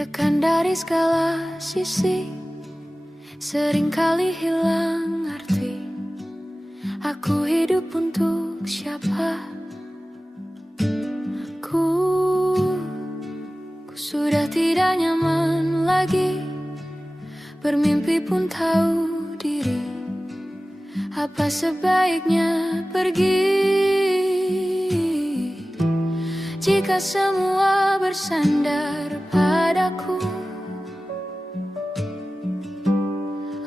Ditekan dari segala sisi, seringkali hilang arti. Aku hidup untuk siapa? Ku sudah tidak nyaman lagi. Bermimpi pun tahu diri. Apa sebaiknya pergi? Jika semua bersandar padaku,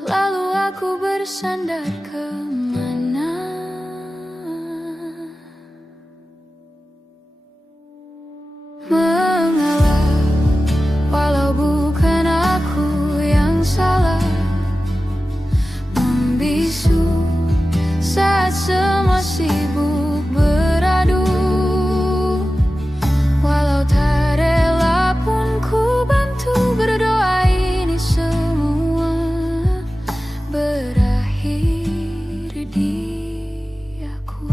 lalu aku bersandar kemana? Mengalah, walau bukan aku yang salah. Membisu saat semua sibuk beradu. Walau tak rela pun ku bantu berdoa ini semua berakhir di aku.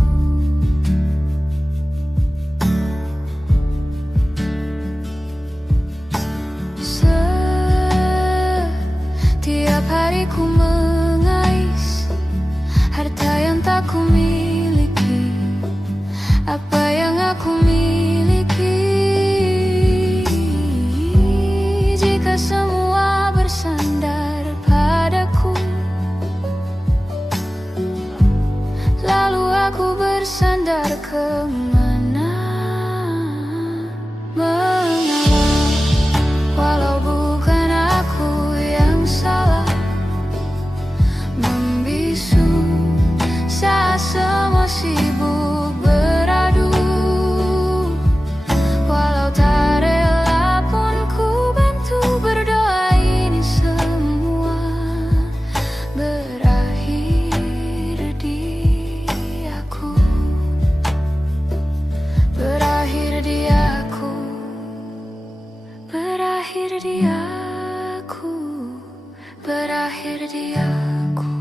Setiap hari ku mengais harta yang tak ku miliki. Apa yang aku miliki? Jika semua bersandar padaku, lalu aku bersandar kemana? Mengalah, walau bukan aku yang salah. Membisu saat semua sibuk beradu. Walau tak rela pun ku bantu berdoa ini semua berakhir di aku. Berakhir di aku. Berakhir di aku. Berakhir di aku.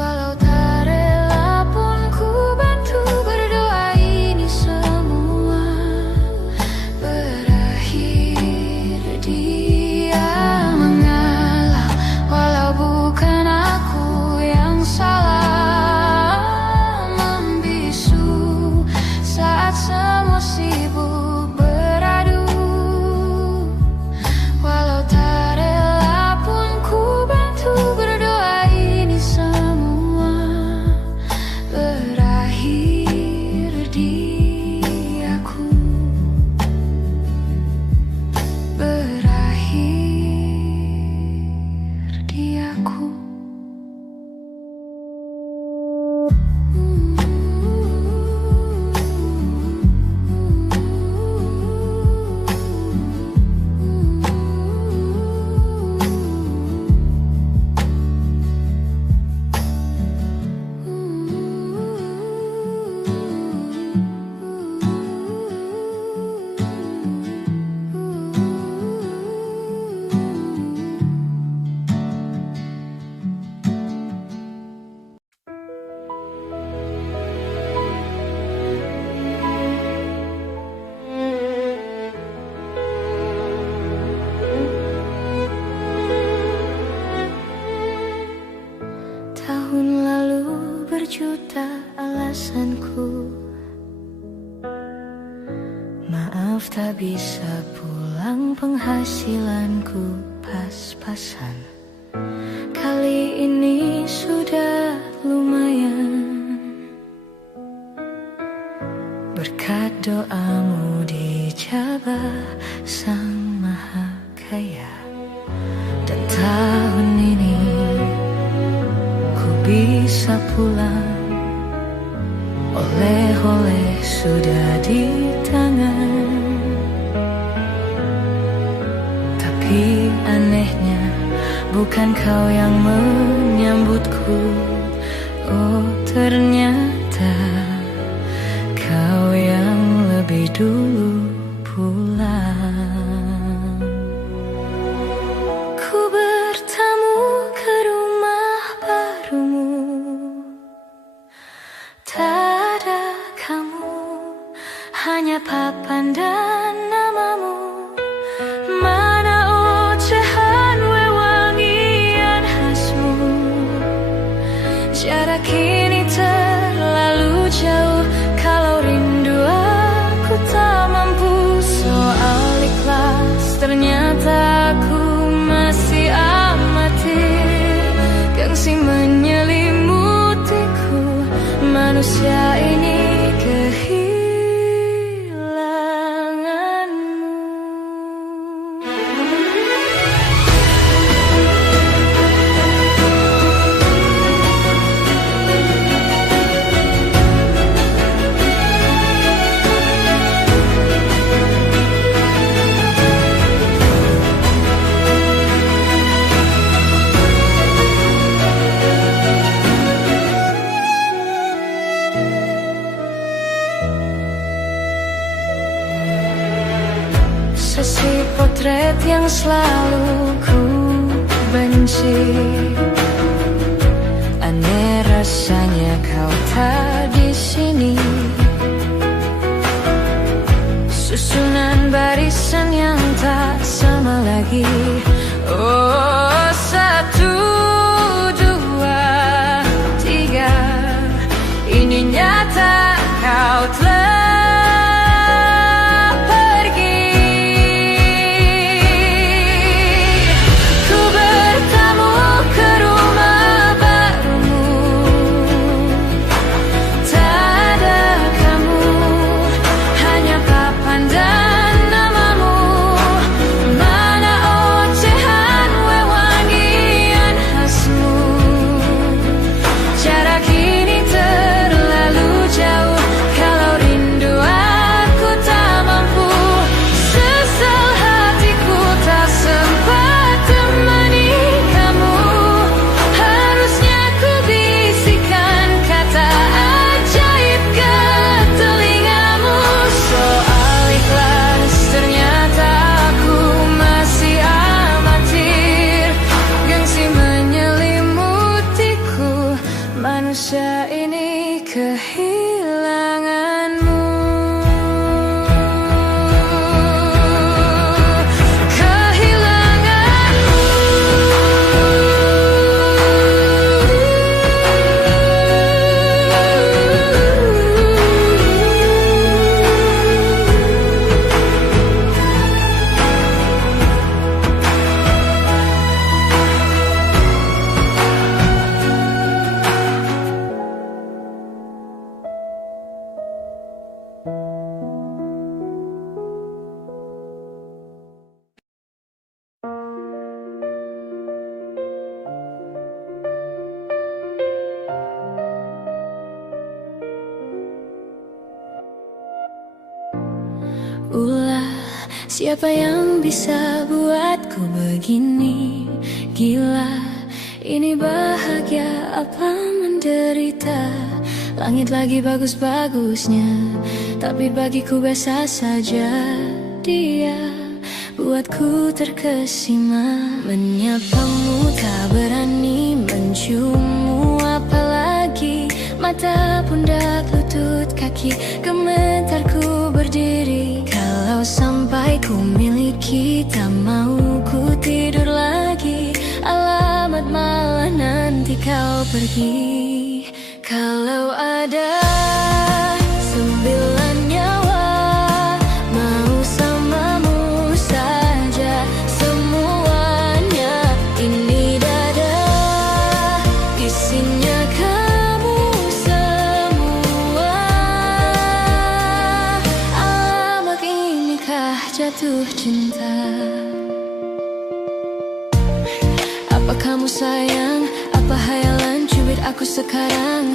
Walau tak rela pun ku bantu berdoa ini semua berakhir dia. Mengalah, walau bukan aku yang salah. Membisu saat semua sibuk beradu. Walau tak rela pun ku bantu berdoa ini semua berakhir di aku. Berakhir di aku. Tahun lalu berjuta alasanku. Maaf tak bisa pulang, penghasilanku pas-pasan. Kali ini sudah lumayan. Berkat doamu dijabah Sang Maha Kaya. Dan tahun ini bisa pulang. Oleh-oleh sudah di tangan. Tapi anehnya bukan kau yang menyambutku. Oh ternyata kau yang lebih hanya papan dan namamu. Mana ocehan wewangian khasmu. Jarak ini terlalu jauh, kalau rindu aku tak mampu. Soal ikhlas ternyata aku masih amatir. Gengsi menyelimutiku, manusia ini sesi potret yang selalu ku benci. Aneh rasanya kau tak di sini. Susunan barisan yang tak sama lagi. Oh, 1, 2, 3. Ini nyata kau telah manusia ini kehilanganmu. Ulah, siapa yang bisa buatku begini? Gila, ini bahagia apa menderita? Langit lagi bagus-bagusnya, tapi bagiku biasa saja. Dia buatku terkesima. Menyapamu tak berani, menciummu apalagi. Mata, pundak, lutut, kaki, gemetarku berdiri. Kalau sampai ku miliki, tak mau ku tidur lagi. Alamat malah nanti kau pergi. Kalau ada 9 nyawa, mau samamu saja semuanya. Ini dada, isinya kamu semua. Alamak inikah jatuh cinta? Apa kamu sayang? Apa hayalan cubit aku sekarang?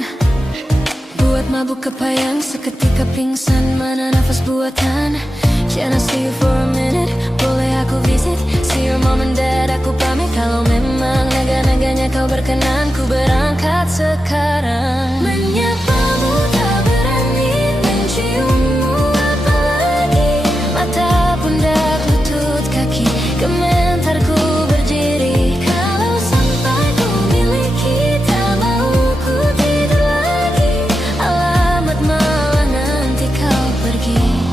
Buat mabuk kepayang, seketika pingsan. Mana nafas buatan? Can I see you for a minute? Boleh aku visit? See your mom and dad, aku pamit. Kalau memang naga-naganya kau berkenan, ku berangkat sekarang. Menyapamu tak berani, menciummu apalagi. Mata, pundak, lutut, kaki, gemetarku berdiri. Kalau sampai ku miliki, tak mau ku tidur lagi. Alamat malah nanti kau pergi.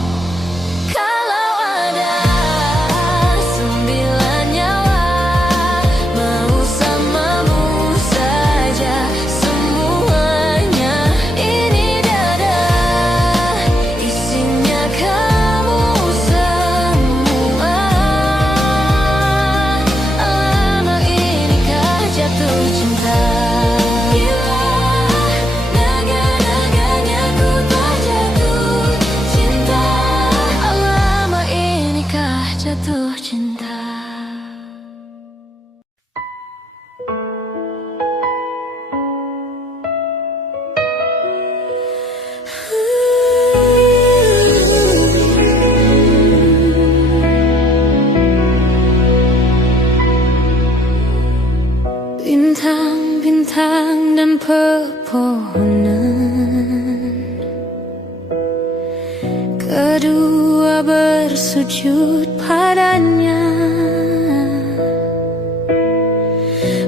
Kedua bersujud padanya,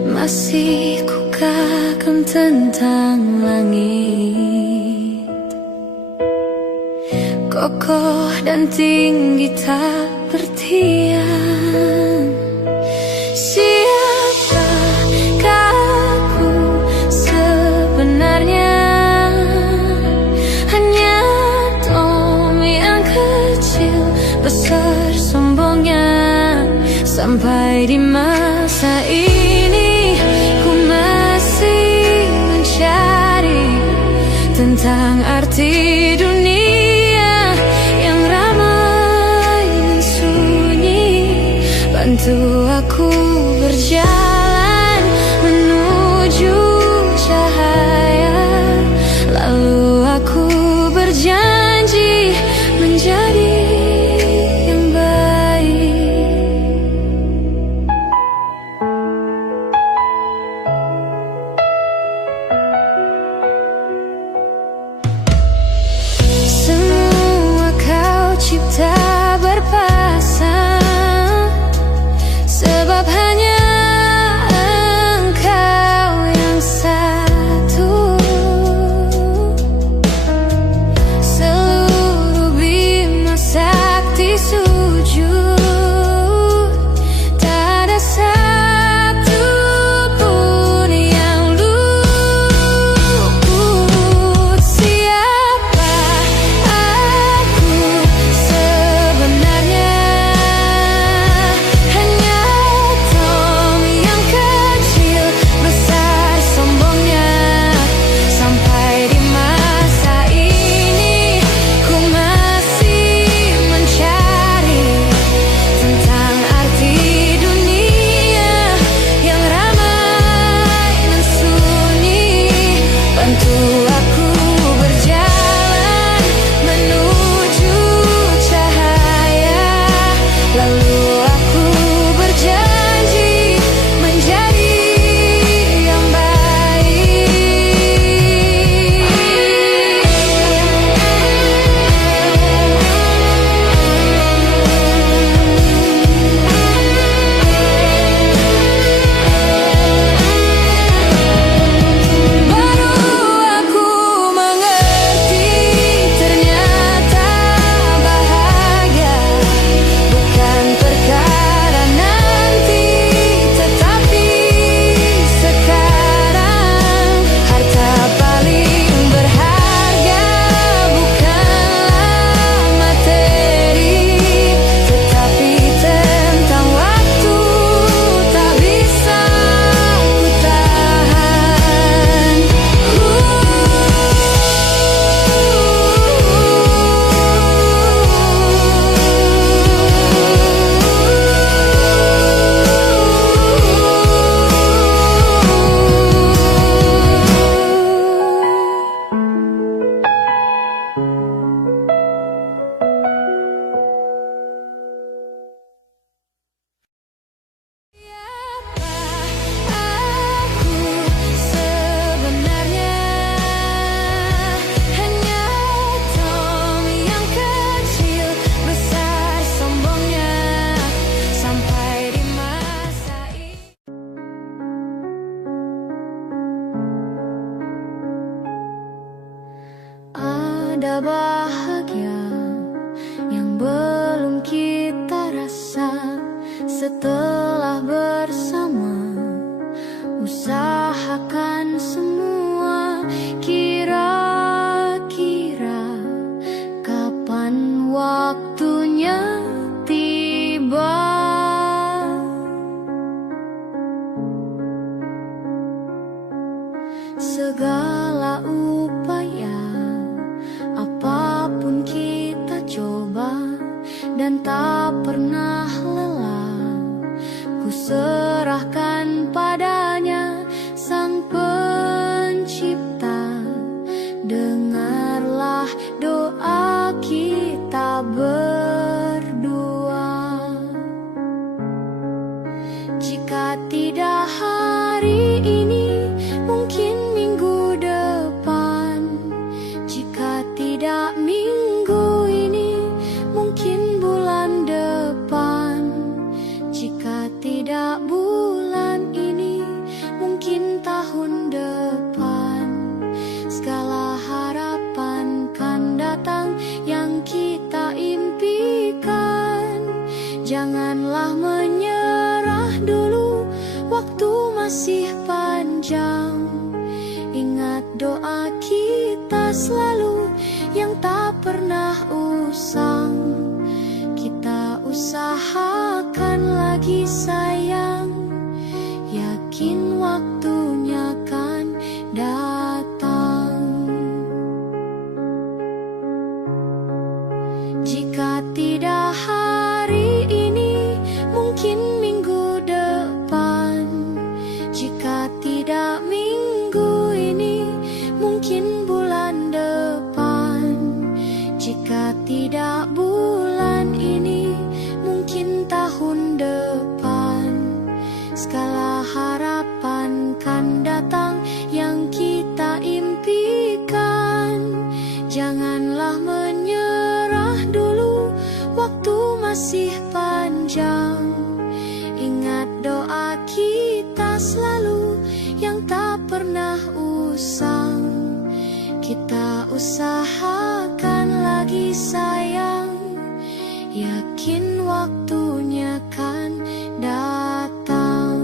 masih ku kagum tentang langit, kokoh dan tinggi tak bertiang. Siapakah aku sebenarnya? Hanya Tom yang kecil besar sombongnya. Sampai di masa ini ku masih mencari tentang arti dunia yang ramai dan sunyi. Bantu aku berjalan menuju cahaya, lalu aku berjanji menjadi yang baik. Semua kau cipta berpasang, sebab hanya engkau yang satu. Seluruh bima sakti sujud, tak ada satu pun yang luput. Siapa aku sebenarnya? Hanya Tom yang kecil besar sombongnya. Sampai di masa ini ku masih mencari tentang arti dunia yang ramai dan sunyi. Bantu aku berjalan menuju cahaya, lalu aku berjanji menjadi yang baik. Baru aku mengerti, ternyata bahagia bukan perkara nanti, tetapi sekarang. Harta paling berharga bukanlah materi, tetapi tentang waktu tak bisa ku tahan. Aku sebenarnya hanya Tom yang kecil besar sombongnya. Sampai di masa ini ada bahagia yang belum kita rasa setelah bersama. Usahakan semua, kira-kira kapan waktunya tiba. Segala upaya, apapun kita coba dan tak pernah lelah. Ku serahkan padanya Sang Pencipta. Dengarlah doa kita berdua. Jika tidak hari ini, mungkin minggu depan. Jika tidak minggu ini, usang. Kita usahakan lagi sayang, yakin waktunya kan datang. Jika tidak hari ini, mungkin minggu depan. Jika tidak minggu ini, mungkin bulan depan. Jika tidak bulan ini, mungkin tahun depan. Segala harapan kan datang yang kita impikan. Janganlah menyerah dulu, waktu masih panjang. Ingat doa kita selalu yang tak pernah usang. Kita usahakan lagi sayang, yakin waktunya kan datang.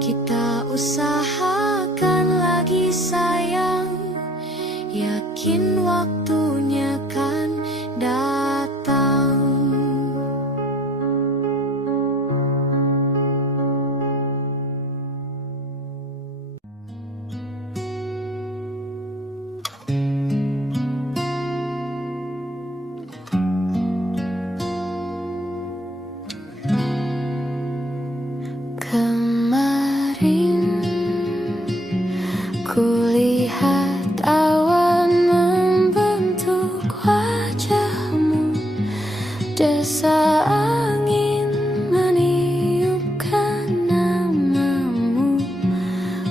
Kita usahakan lagi sayang, yakin waktunya kan datang. Kemarin kulihat awan membentuk wajahmu, desa angin meniupkan namamu.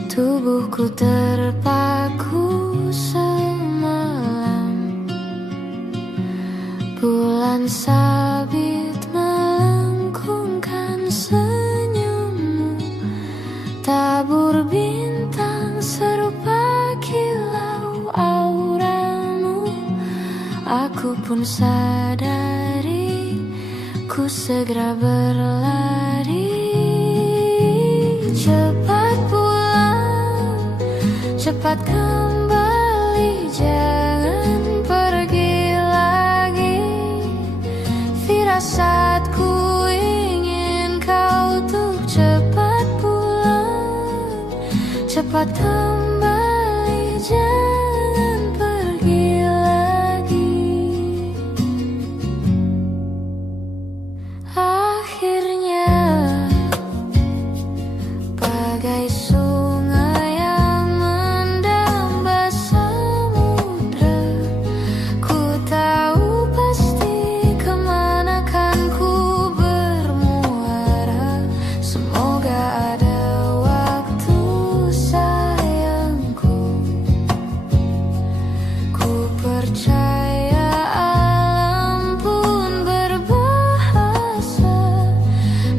Tubuhku terpaku semalam, bulan sabit melengkungkan senyummu. Tabur bintang serupa kilau auramu. Aku pun sadari, ku segera berlari. Cepat pulang, cepat kembali, jangan pergi lagi. Firasatku ingin kau untuk cepat pulang, cepat kembali, jangan pergi lagi. Akhirnya bagai sungai yang mendamba samudra, ku tahu pasti kemana kan ku bermuara. Semoga ada waktu sayangku, ku percaya alam pun berbahasa.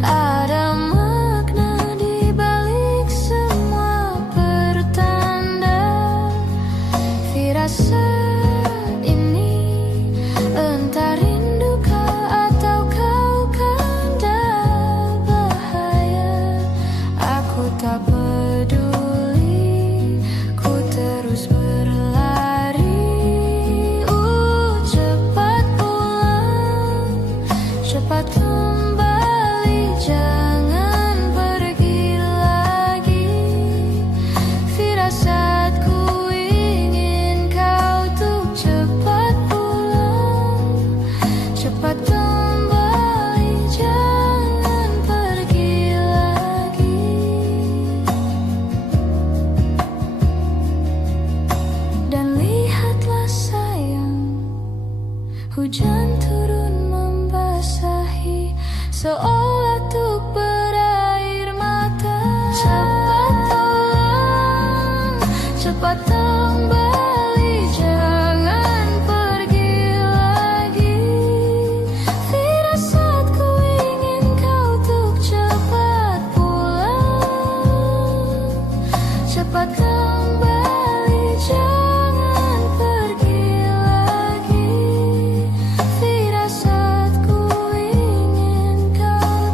Ada makna di balik semua pertanda. Firasat ini entah rinduka atau kau kanda bahaya. Aku tak peduli, ku terus berlari. Cepat pulang, cepat kembali, jangan pergi lagi. Firasatku ingin kau tuh cepat pulang, cepat kembali, jangan pergi lagi. Dan lihatlah sayang, hujan turun membasahi seolah tuk berair mata. Cepat pulang, cepat kembali, jangan pergi lagi. Firasatku ingin kau tuk cepat pulang, cepat kembali, jangan pergi lagi. Firasatku ingin kau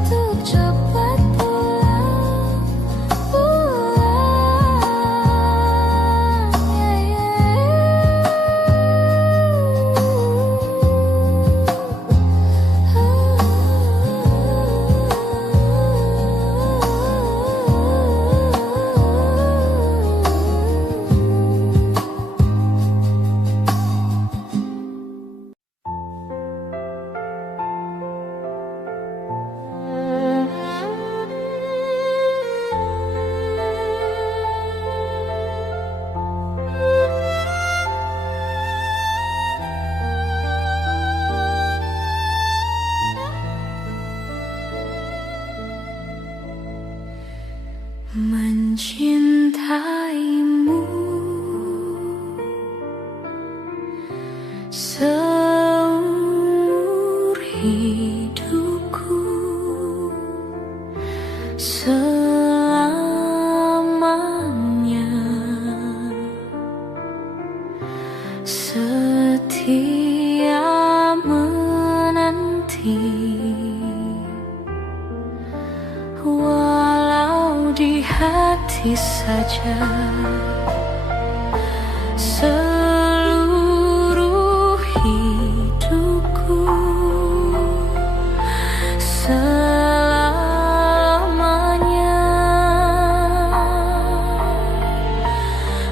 seumur hidupku, selamanya setia menanti, walau di hati saja. Seluruh hidupku selamanya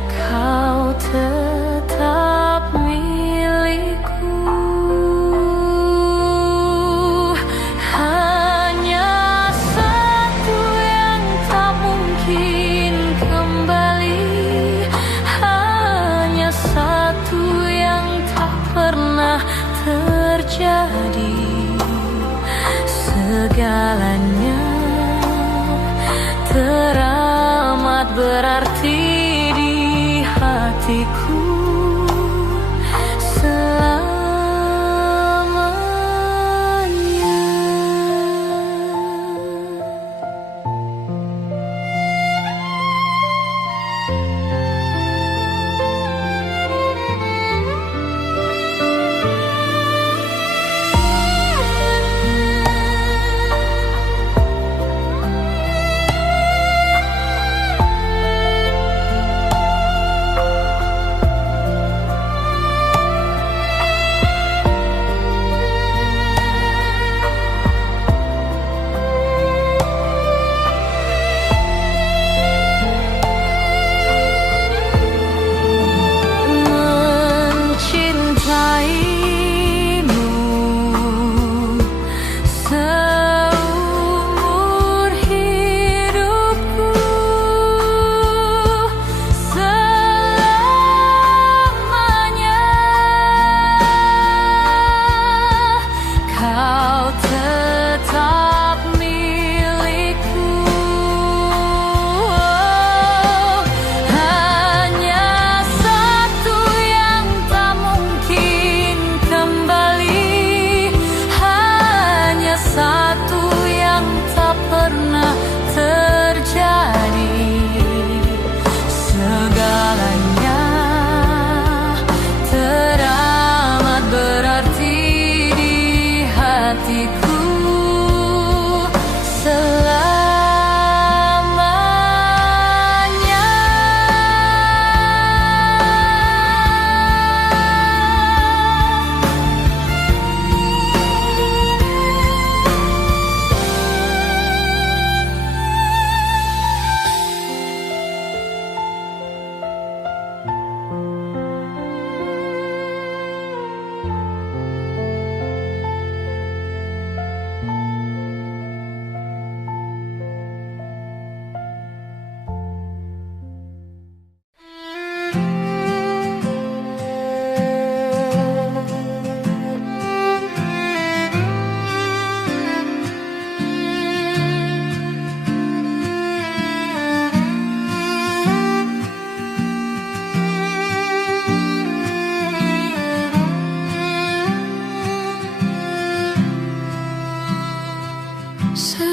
kau tetap milikku. Hanya satu yang tak mungkin kembali, hanya satu yang tak pernah terjadi. Segalanya teramat berarti di hatiku selamanya.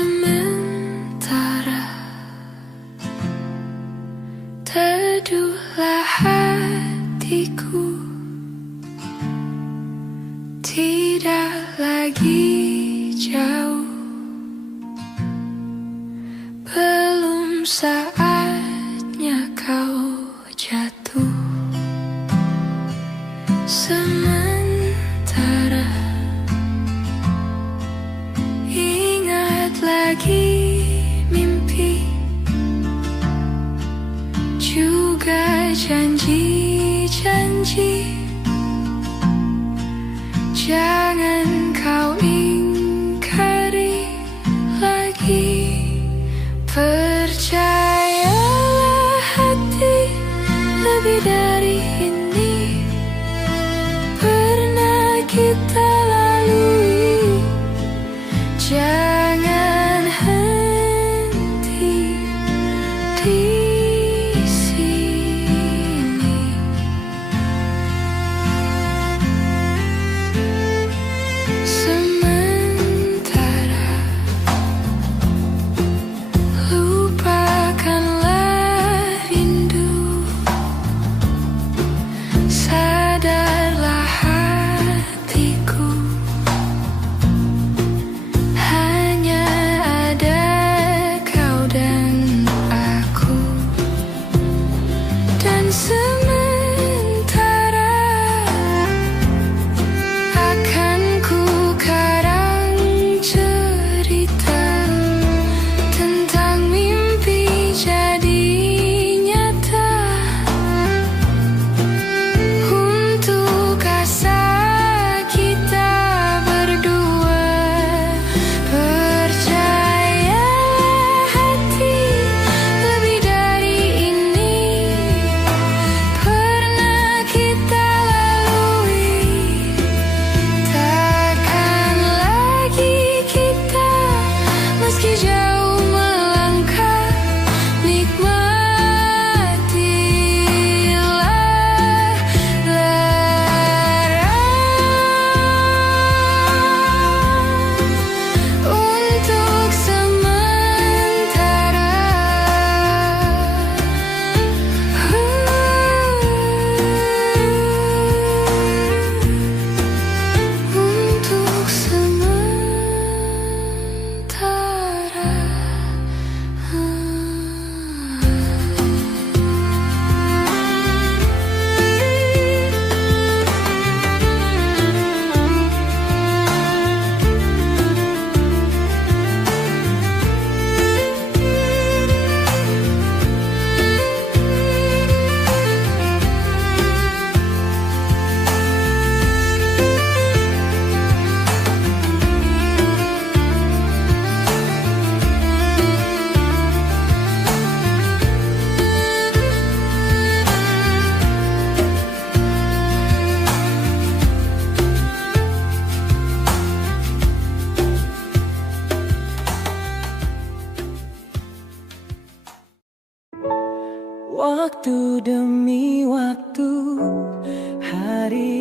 Sementara teduhlah hatiku, tidak lagi jauh, belum saatnya kau jatuh. Sementara ingat lagi mimpi, juga janji-janji. Jangan kau ingkari lagi. Percayalah hati, lebih dari ini pernah kita lalui. Jangan henti di sini.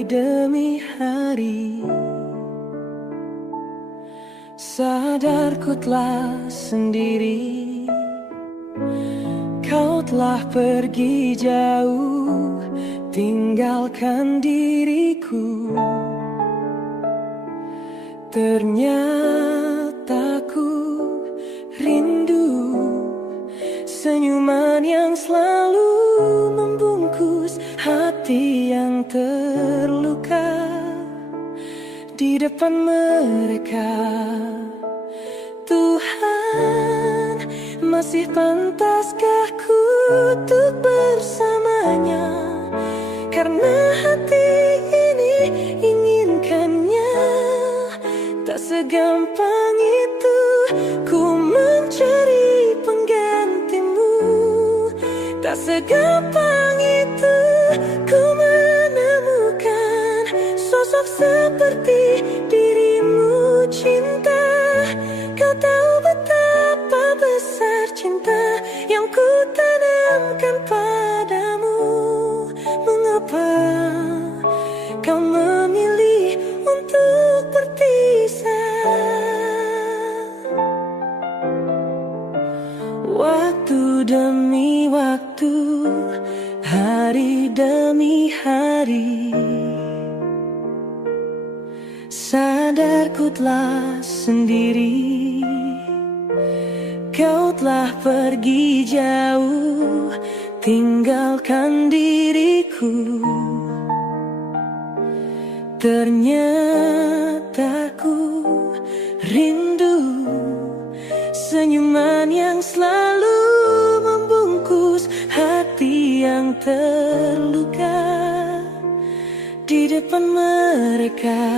hari demi hari. Sadar ku telah sendiri, kau telah pergi jauh, tinggalkan diriku. Ternyata ku rindu senyuman yang selalu membungkus hati yang terluka di depan mereka. Tuhan, masih pantaskah ku untuk bersamanya? Karena hati ini inginkannya. Tak segampang itu ku mencari penggantimu. Tak segampang itu ku menemukan sosok seperti dirimu. Cinta, kau tahu betapa besar cinta yang ku tanamkan padamu. Mengapa kau memilih untuk berpisah? Waktu demi waktu, hari demi hari, sadar ku telah sendiri, kau telah pergi jauh, tinggalkan diriku. Ternyata ku rindu senyuman yang selalu membungkus hati yang terluka di depan mereka.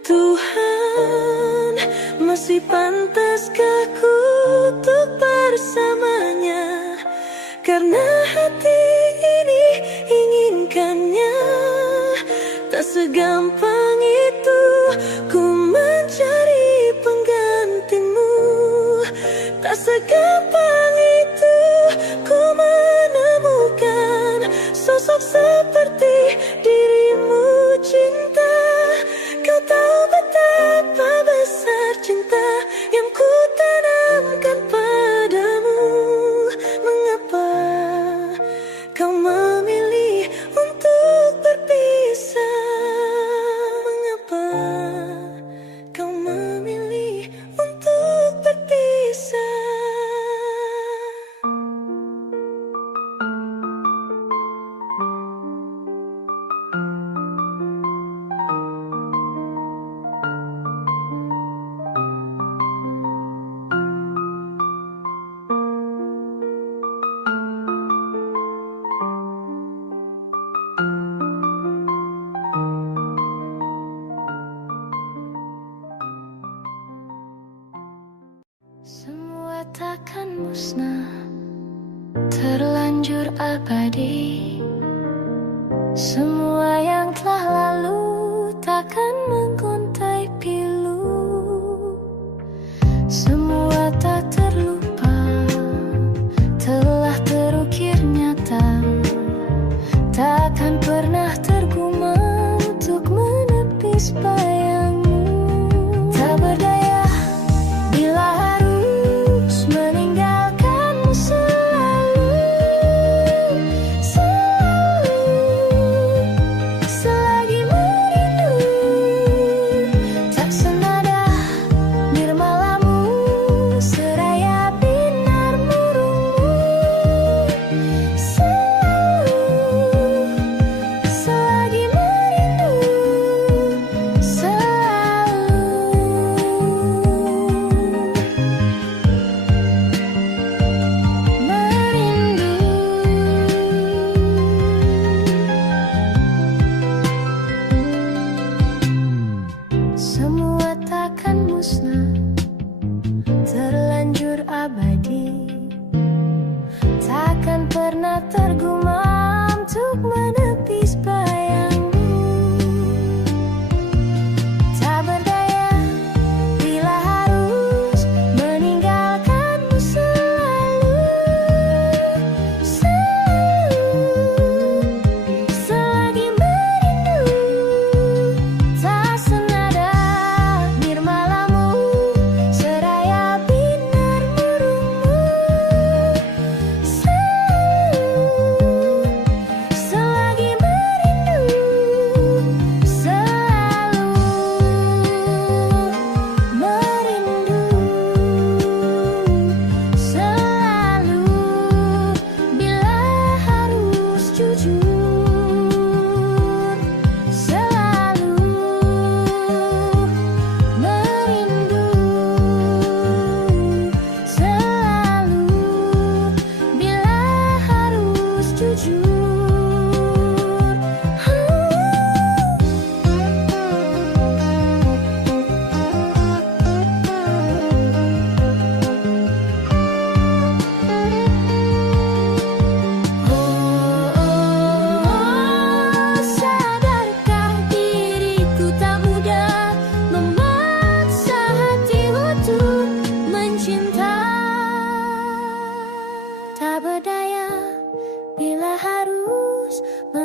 Tuhan, masih pantaskah ku untuk bersamanya? Karena hati ini inginkannya. Tak segampang itu ku mencari penggantimu. Tak segampang itu ku menemukan sosok seperti dirimu. Cinta, kau tahu betapa besar cinta yang ku tanamkan padamu. Mengapa kau memilih untuk berpisah? Mengapa kau memilih untuk berpisah? Semua takkan musnah, terlanjur abadi. Semua yang telah lalu takkan mengguntai pilu. Semua tak terlupa, telah terukir nyata. Takkan pernah tergumam untuk menepis bayangmu. Tak berdaya bila harus meninggalkanmu selalu, selalu, selagi merindu. Tak senada nirmalamu, seraya binar murungmu. Selalu, selagi merindu,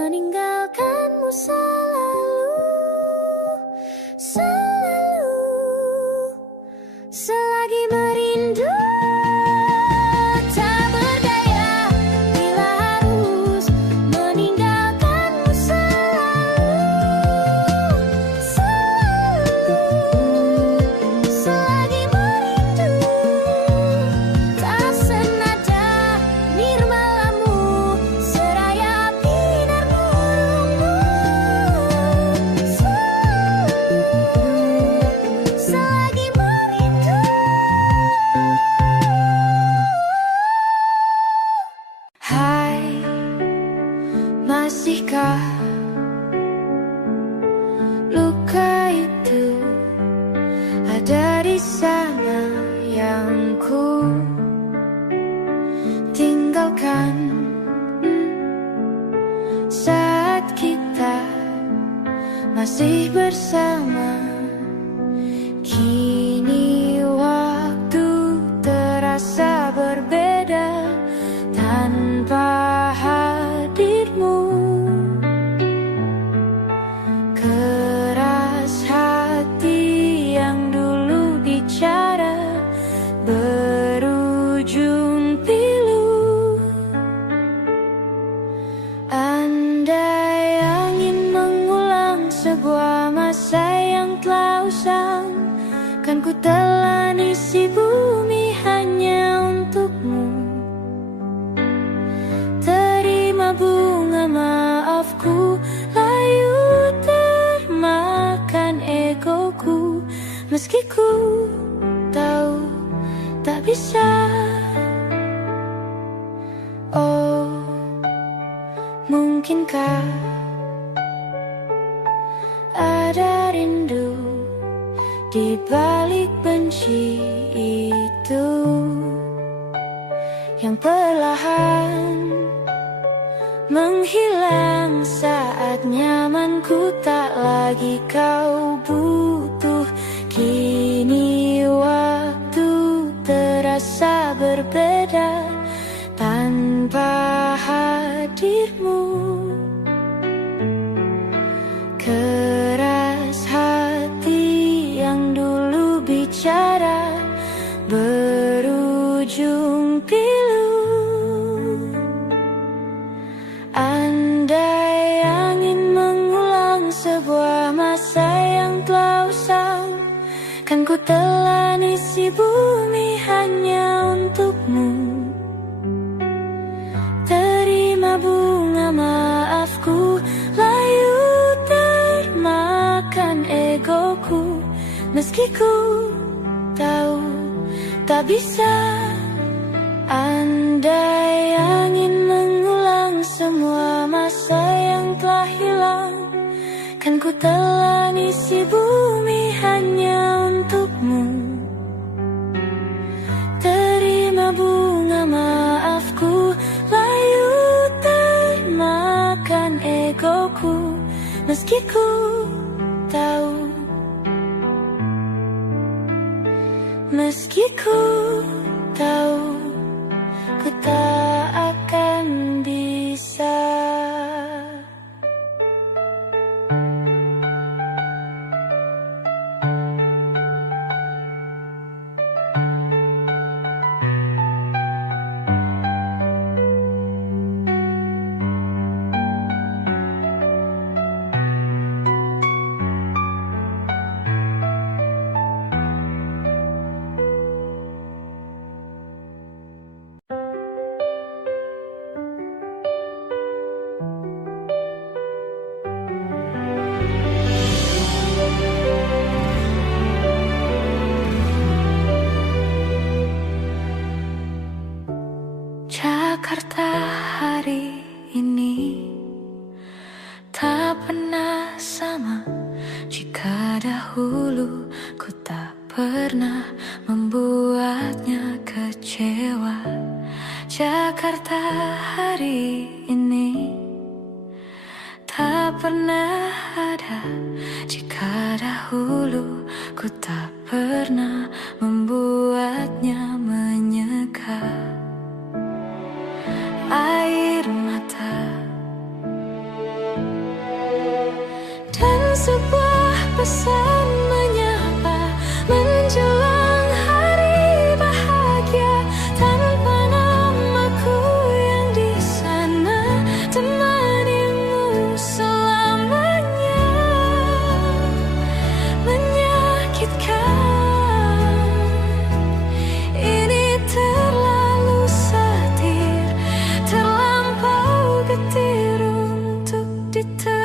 meninggalkanmu selalu, selalu, selagi merindu. Tak berdaya bila harus meninggalkanmu selalu, selalu, selagi merindu. Tak senada nirmalamu seraya binar murungmu, selalu, selagi merindu. Hai, masihkah luka itu ada di sana yang ku tinggalkan saat kita masih bersama? Kini waktu terasa berbeda tanpa hadirmu. Keras hati yang dulu bicara berujung pilu. Andai angin mengulang sebuah masa yang telah usang, kan ku telan isi bumi hanya untukmu. Terima bunga maafku, layu termakan egoku, meski ku tahu tak bisa. Oh, mungkinkah ada rindu di balik benci itu yang perlahan menghilang saat nyamanku tak lagi kau butuh. Kini waktu terasa berbeda tanpa hadirmu. Keras hati yang dulu bicara berujung pilu. Andai angin mengulang sebuah masa yang telah usang, kan ku telan isi bumi hanya untukmu. Terima bunga maafku, layu termakan egoku, meski ku tahu tak bisa. Andai angin mengulang semua masa yang telah hilang, kan ku telan isi bumi hanya untukmu. Terima bunga maafku, layu termakan egoku, meski ku tahu, meski ku tahu ku tak akan bisa. Jakarta hari ini tak pernah sama. Jika dahulu ku tak pernah membuatnya kecewa, Jakarta hari ini tak pernah ada. Jika dahulu ku tak pernah membuatnya menyeka. Air mata sebuah pesan menyapa menjelang hari bahagia tanpa namaku yang di sana temanimu selamanya. Menyakitkan, ini terlalu satir, terlampau getir untuk diterima.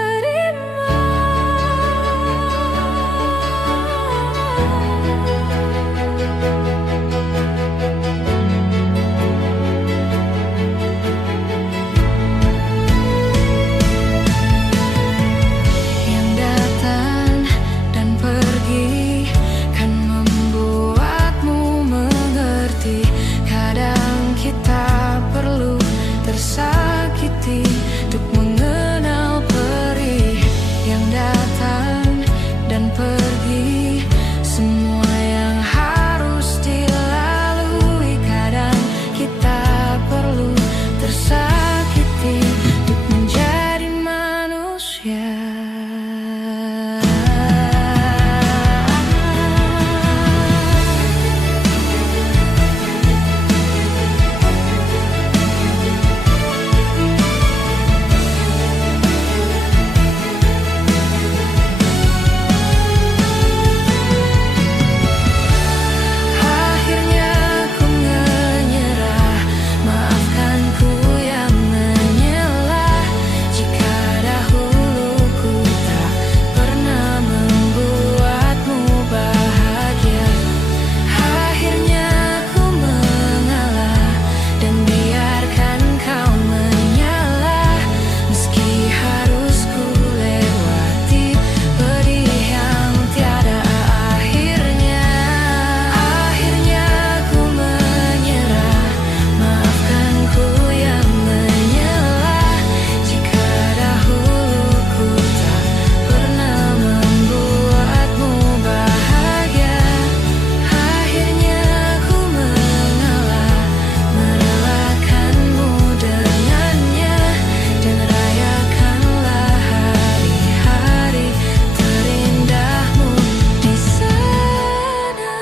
Yang datang dan pergi kan membuatmu mengerti. Kadang kita perlu tersakiti untuk mengenal perih. Yang datang dan pergi, semua yang harus dilalui. Kadang kita perlu tersakiti untuk menjadi manusia. Akhirnya ku menyerah, maafkan ku yang menyelah. Jika dahulu ku tak pernah membuatmu bahagia. Akhirnya ku mengalah dan biarkan kau menyalah. Meski harus ku lewati pedih yang tiada akhirnya. Akhirnya ku menyerah, maafkan ku yang menyelah. Jika dahulu ku tak pernah membuatmu bahagia. Akhirnya ku mengalah, merelakanmu dengannya. Dan rayakanlah hari-hari terindahmu di sana.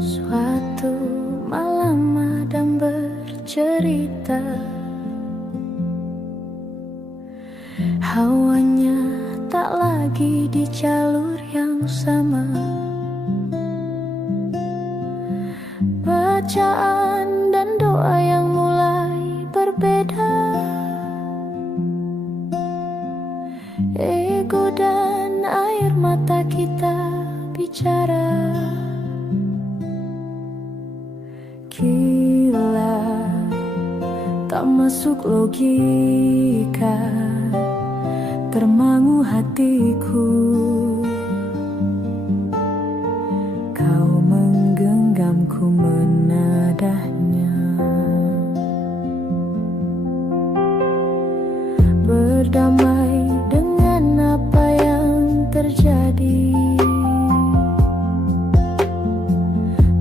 Suatu malam Adam bercerita, hawanya tak lagi di jalur yang sama. Bacaan dan doa yang mulai berbeda. Ego dan air mata kita bicara. Gila, tak masuk logika, termangu hatiku. Kau menggenggamku menadahnya, berdamai dengan apa yang terjadi.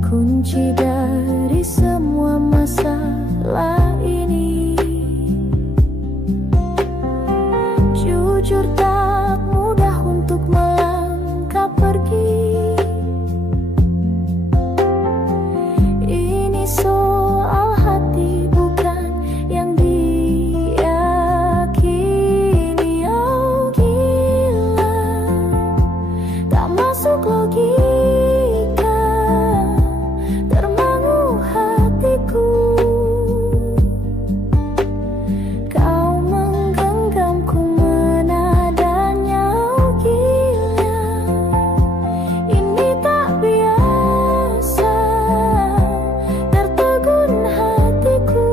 Kunci dari semua masalah ini, jujur tak mudah untuk melangkah pergi. Ini soal hati bukan yang diyakini. Oh gila, tak masuk logika, termangu hatiku. Kau menggenggamku menadanya. Oh gila, ini tak biasa, tertegun hatiku.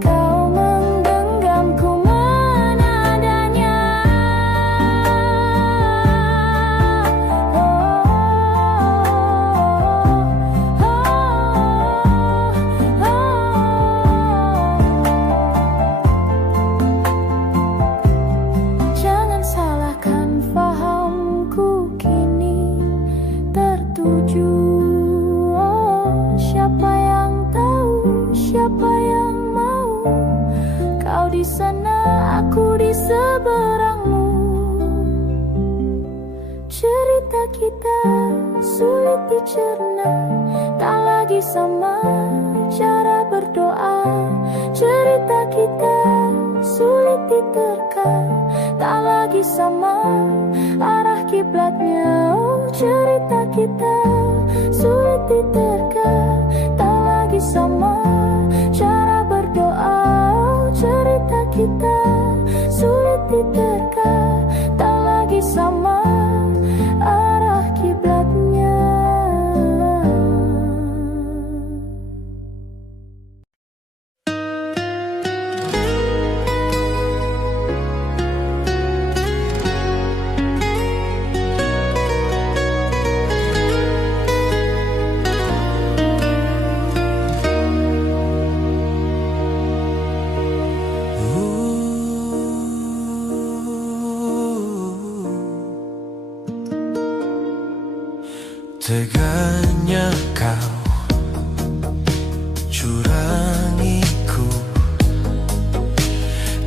Kau menggenggamku menadanya. kita sulit dicerna, tak lagi sama cara berdoa. Cerita kita sulit diterka, tak lagi sama arah kiblatnya. Oh, cerita kita sulit diterka, tak lagi sama cara berdoa. Oh, cerita kita sulit diterka, tak lagi sama arah kiblatnya. Teganya kau curangiku,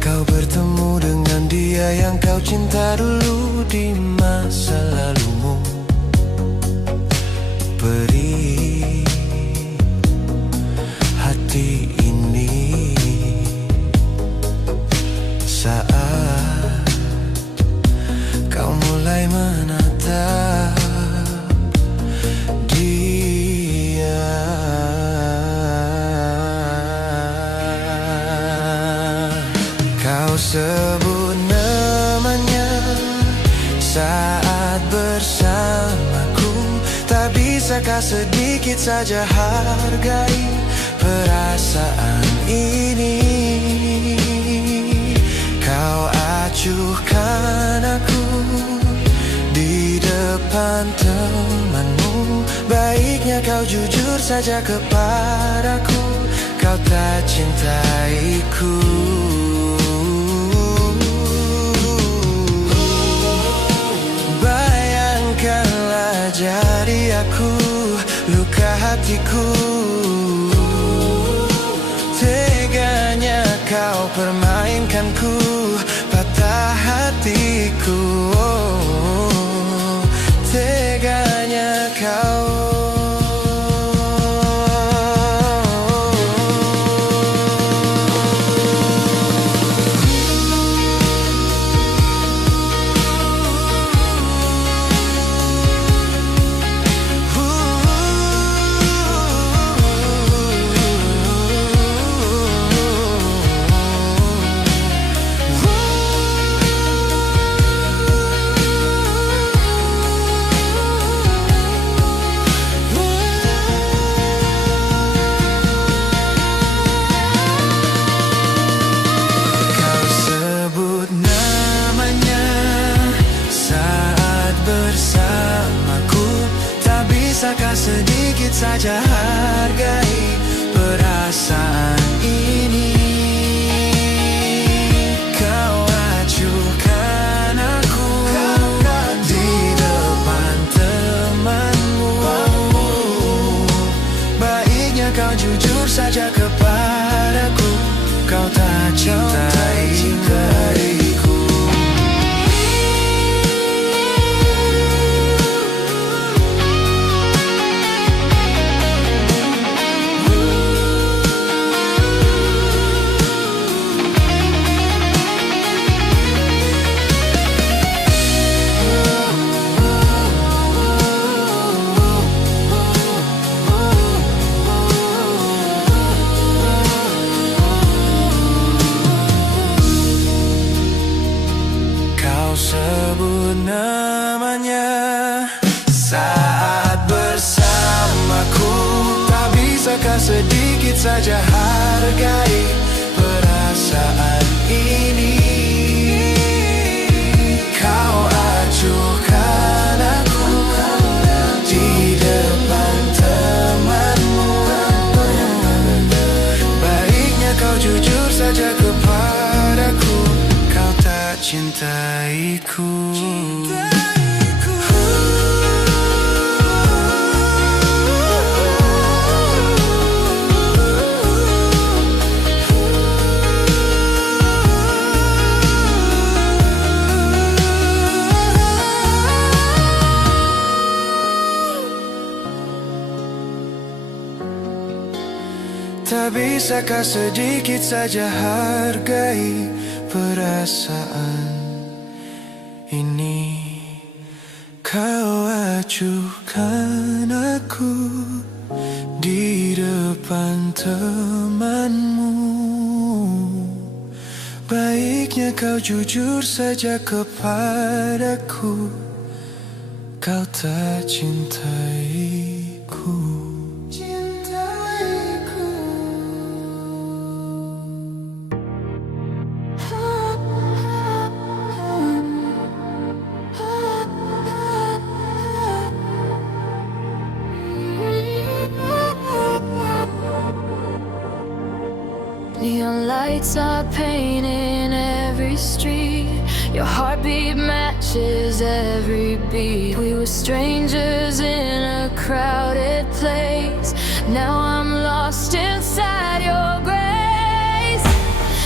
kau bertemu dengan dia yang kau cinta dulu di masa lalumu. Beri hati ini saat kau mulai menatap dia. Kau sebut namanya saat bersamaku, tak bisakah sedikit saja hargai perasaan ini? Kau acuhkan aku di depan temanmu, baiknya kau jujur saja kepadaku, kau tak cintaiku. Bayangkanlah jadi aku, luka hatiku. Teganya kau permainkanku, patah hatiku. Teganya kau. Bisakah sedikit saja hargai perasaan ini? Kau acuhkan aku di depan temanmu, baiknya kau jujur saja kepadaku, kau tak cintaiku. Sebut namanya saat bersamaku, tak bisakah sedikit saja hargai perasaan ini? Kau acuhkan aku di depan temanmu, baiknya kau jujur saja kepadaku, kau tak cintaiku. bisakah sedikit saja hargai perasaan ini? Kau acuhkan aku di depan temanmu. Baiknya kau jujur saja kepadaku, kau tak cintaiku. Neon lights are painting every street. Your heartbeat matches every beat. We were strangers in a crowded place. Now I'm lost inside your grace.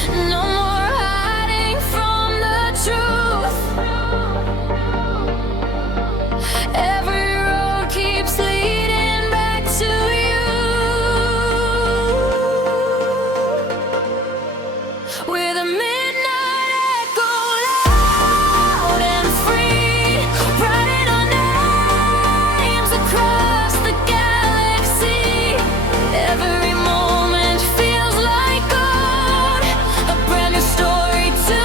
No more hiding from the truth. Every road keeps leading back to you. We're the midnight echo, loud and free, writing our names across the galaxy. Every moment feels like gold, a brand new story to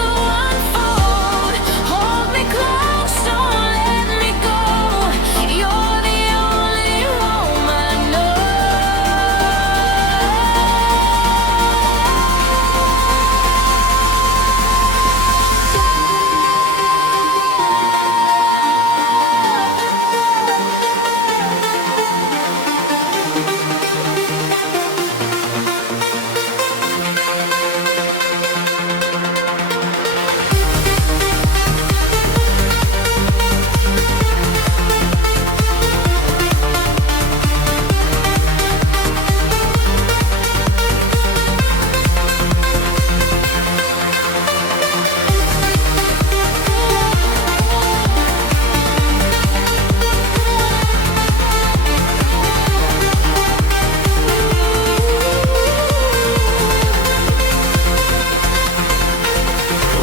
unfold. Hold me close, don't let me go. You're the only home I know.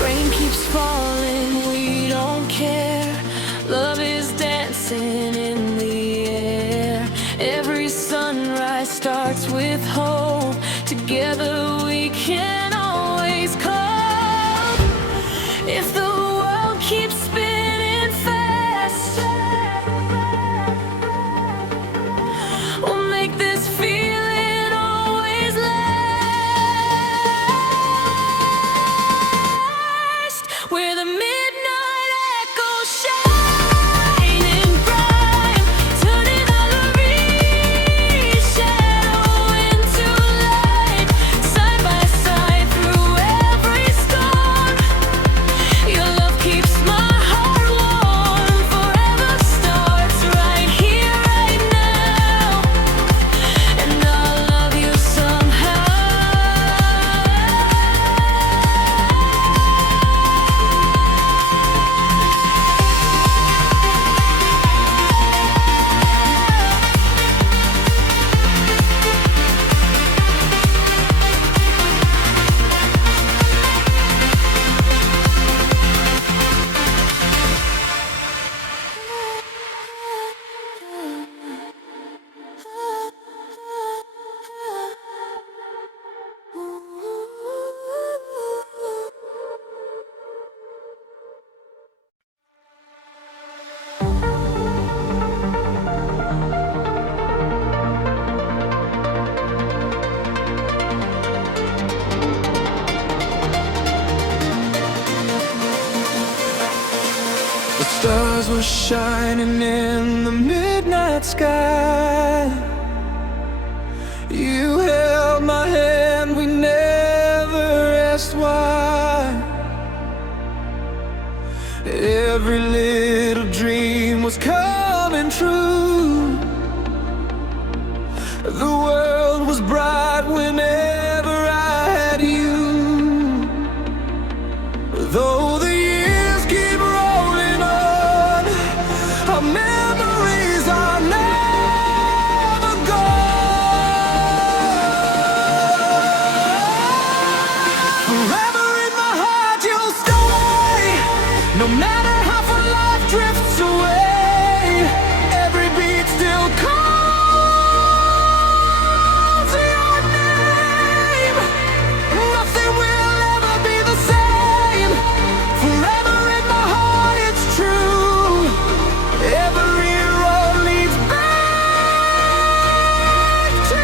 Rain keeps falling, we don't care. Love is dancing in the air. Every sunrise starts with hope. Together we can always cope. If the world keeps spinning fast, we'll make this feeling always last. We're the midnight echo, shining bright, turning every shadow into light. Side by side through every storm, your love keeps my heart warm. Forever starts right here, right now, and I'll love you somehow. The stars were shining in the midnight sky. You held my hand, we never asked why. Every little dream was coming true. The world was bright whenever I had you. Though the years keep rolling on, our memories are never gone. No matter how far life drifts away, every beat still calls your name. Nothing will ever be the same. Forever in my heart it's true. Every road leads back to you.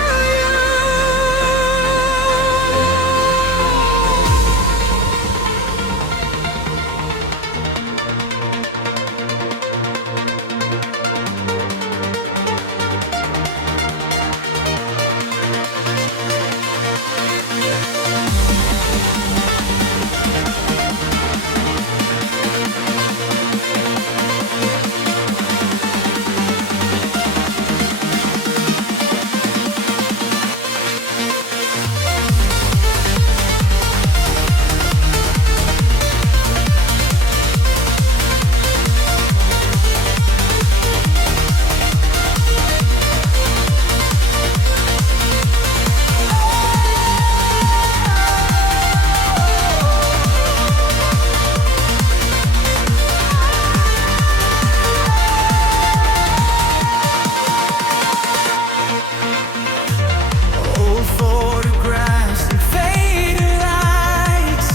Old photographs and faded lights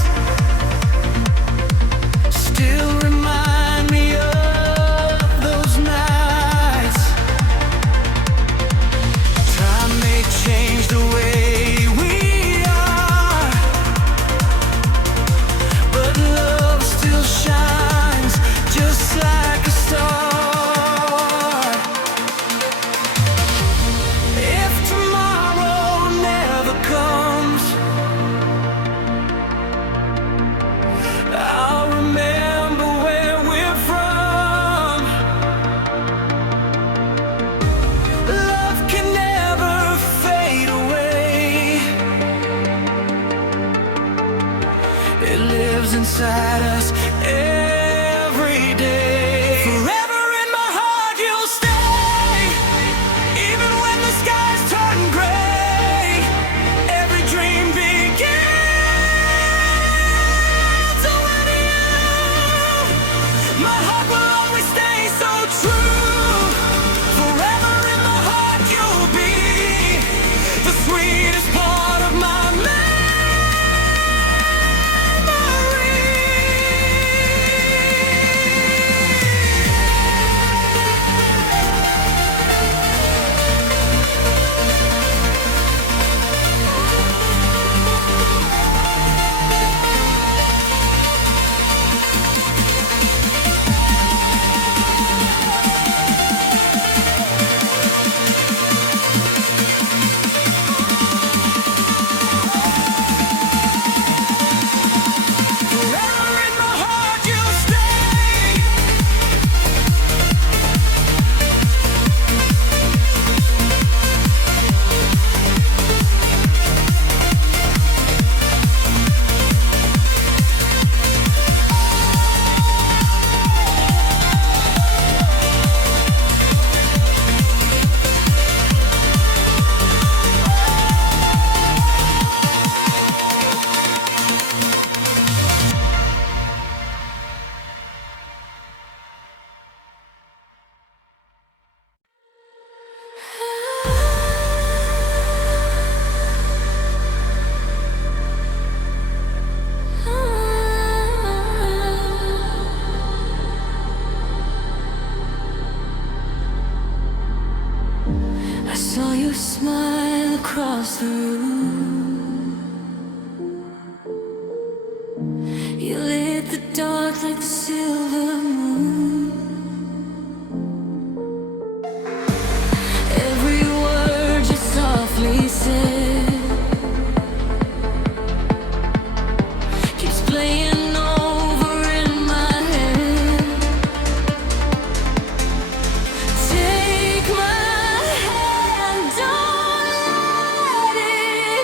still remind me of those nights. Time may change the way we are, but love still shines just like a star. If tomorrow never comes, I'll remember where we're from. Love can never fade away. It lives inside us every day. Forever in my heart you'll stay, even when the skies turn gray. Every dream begins with you. My heart will always stay so true. Forever in my heart you'll be the sweetest part of my Forever in my heart you'll stay. I saw you smile across the room. You lit the dark like the silver moon. Every word you softly said keeps playing over in my head. Take my hand, don't let it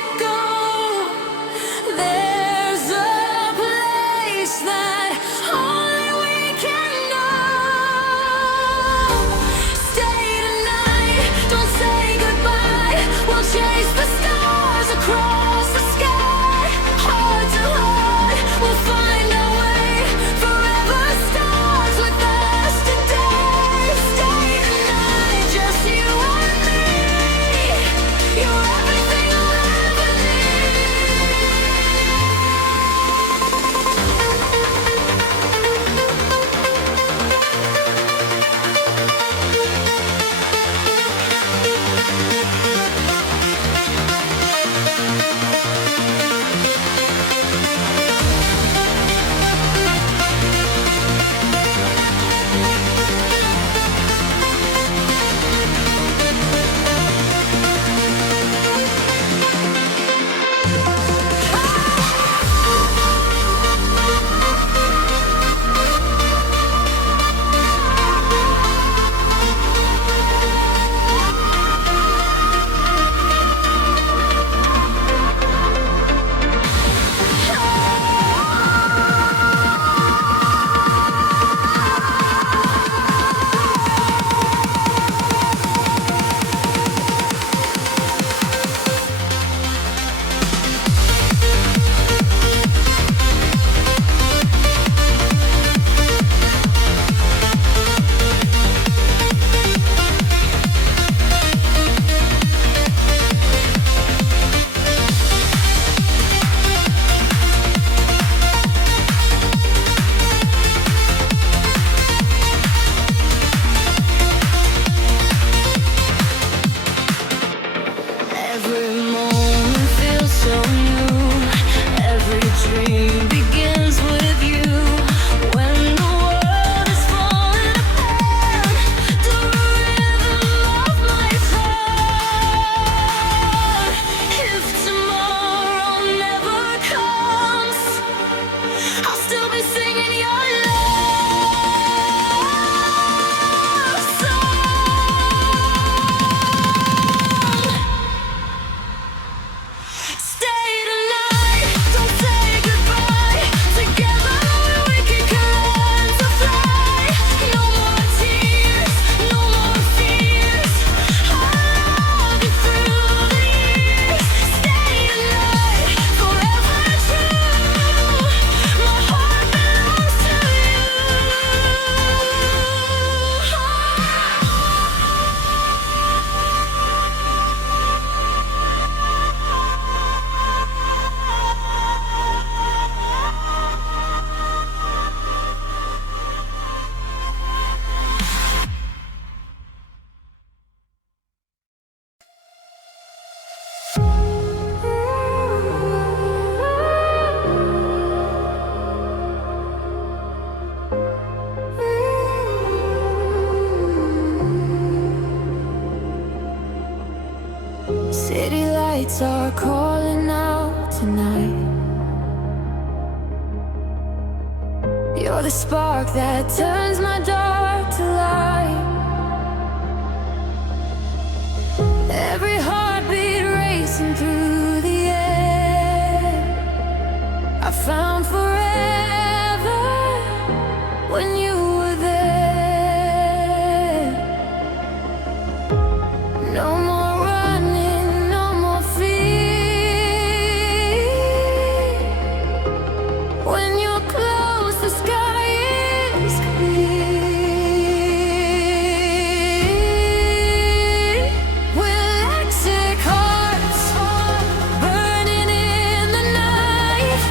City lights are calling out tonight. You're the spark that turns my dark to light. Every heartbeat racing through the air. I found forever when you were there. No more running, no more fear. When you're close, the sky is clear. We're electric hearts burning in the night.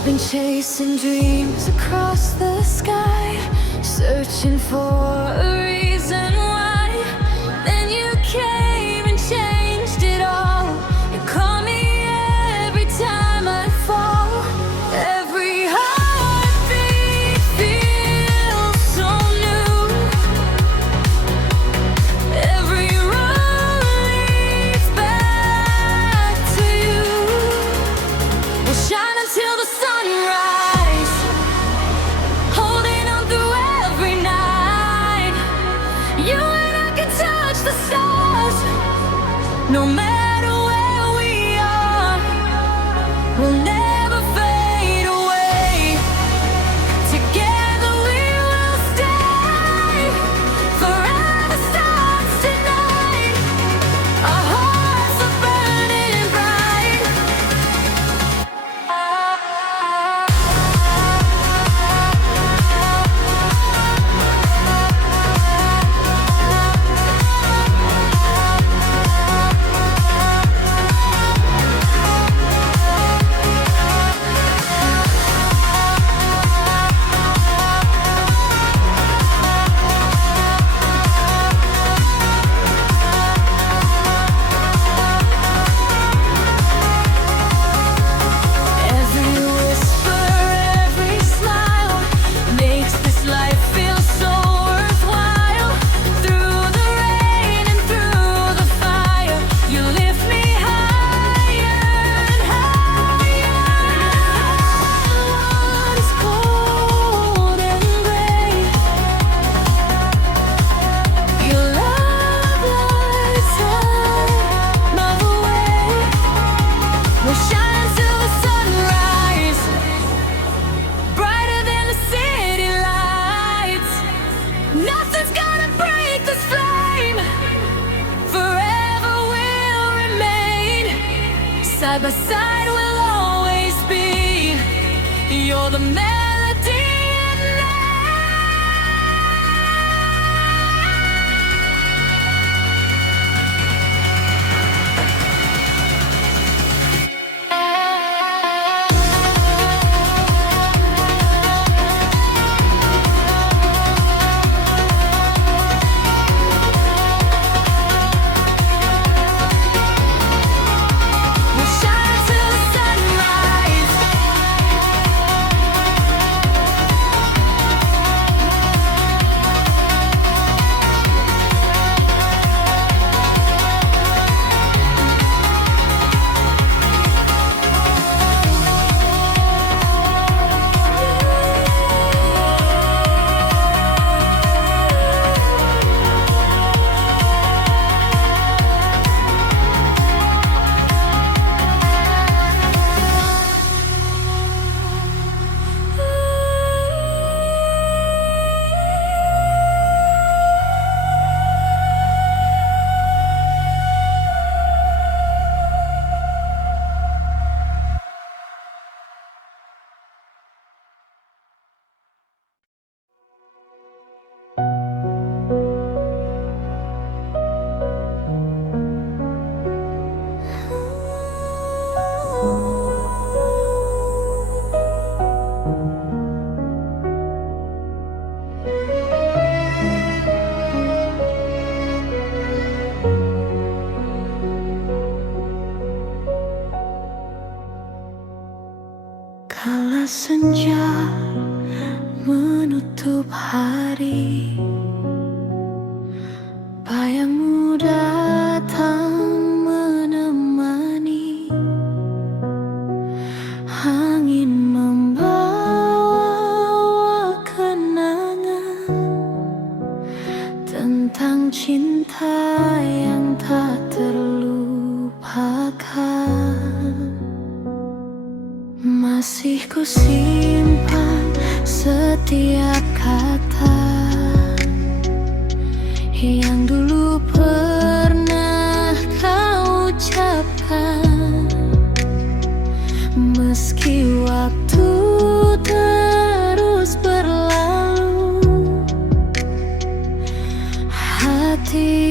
I've been chasing dreams across the sky, searching for a reason why. Then you came and changed it all. You call me every time I fall. Every heartbeat feels so new. Every road leads back to you. We'll shine until the sunrise, holding on through every night. You and I can touch the stars, no matter where we are. We'll never fade away. Together we will stay. Forever starts tonight. Our hearts are burning bright. Every whisper, every smile makes this life feel so worthwhile. Through the rain and through the fire, you lift me higher and higher. What is cold and gray? Your love lights another way. We'll shine till the sunrise, brighter than the city lights. Nothing's gonna break this flame. Forever we'll remain. Side by side we'll always be. You're the melody in We'll shine till the sunrise. Kala senja menutup hari, bayangmu datang menemani. Angin membawa kenangan tentang cinta yang tak terlupakan. Masih ku simpan setiap kata yang dulu pernah kau ucapkan. Meski waktu terus berlalu, hati